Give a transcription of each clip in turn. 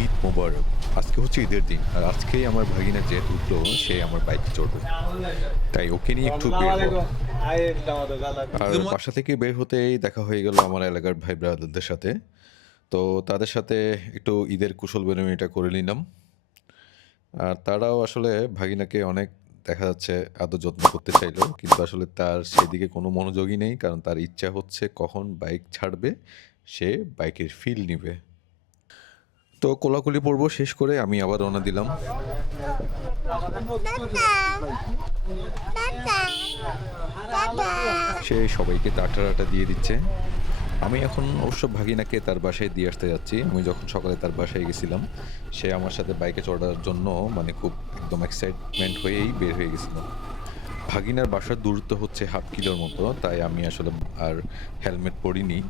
ঈদ মোবারক। আজকে হচ্ছে ঈদের দিন, আর আজকেই আমার ভাগিনা জেদ উঠলো সে আমার বাইকে চড়বে, তাই ওকে নিয়ে একটু বের হবো। আর বাসা থেকে বের হতেই দেখা হয়ে গেল আমার এলাকার ভাই ব্রাদারদের সাথে। তো তাদের সাথে একটু ঈদের কুশল বিনিময়টা করে নিলাম। আর তারাও আসলে ভাগিনাকে অনেক দেখা যাচ্ছে আদর যত্ন করতে চাইলো, কিন্তু আসলে তার সেদিকে কোনো মনোযোগই নেই, কারণ তার ইচ্ছা হচ্ছে কখন বাইক ছাড়বে, সে বাইকের ফিল নিবে। তো কোলাকুলি পর্ব শেষ করে আমি আবার রওনা দিলাম। সে সবাইকে টাটা দিয়ে দিচ্ছে। আমি এখন অবশ্য ভাগিনাকে তার বাসায় দিয়ে আসতে যাচ্ছি। আমি যখন সকালে তার বাসায় গেছিলাম, সে আমার সাথে বাইকে চড়ার জন্য মানে খুব একদম এক্সাইটমেন্ট হয়েই বের হয়ে গেছিল। ভাগিনার বাসার দূরত্ব হচ্ছে 1/2 কিলোর মতো, তাই আমি আসলে আর হেলমেট পরিনি।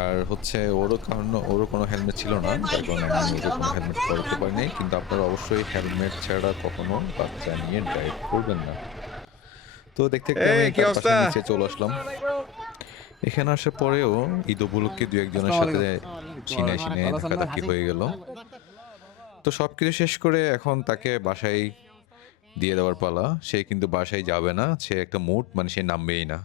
আর হচ্ছে ওরও কোনো হেলমেট ছিল না, যার কারণে আমি ওকে কোনো হেলমেট পরাতে পারি নাই। কিন্তু আপনারা অবশ্যই হেলমেট ছাড়া কখনো বাচ্চা নিয়ে ড্রাইভ করবেন না। তো দেখতে দেখতে আমি কি তার অবস্থা? বাসার নিচে চলে আসলাম। এখানে আসার পরেও ঈদ উপলক্ষে দু একজনের আসসালামু সাথে আলাইকুম। চিনায় চিনায় ভালো আছেন না? ধাক্কাধাক্কি হয়ে গেল। তো সব কিছু শেষ করে এখন তাকে বাসায় দিয়ে দেওয়ার পালা। সে কিন্তু বাসায় যাবে না, সে একটা মুড মানে সে নামবেই না।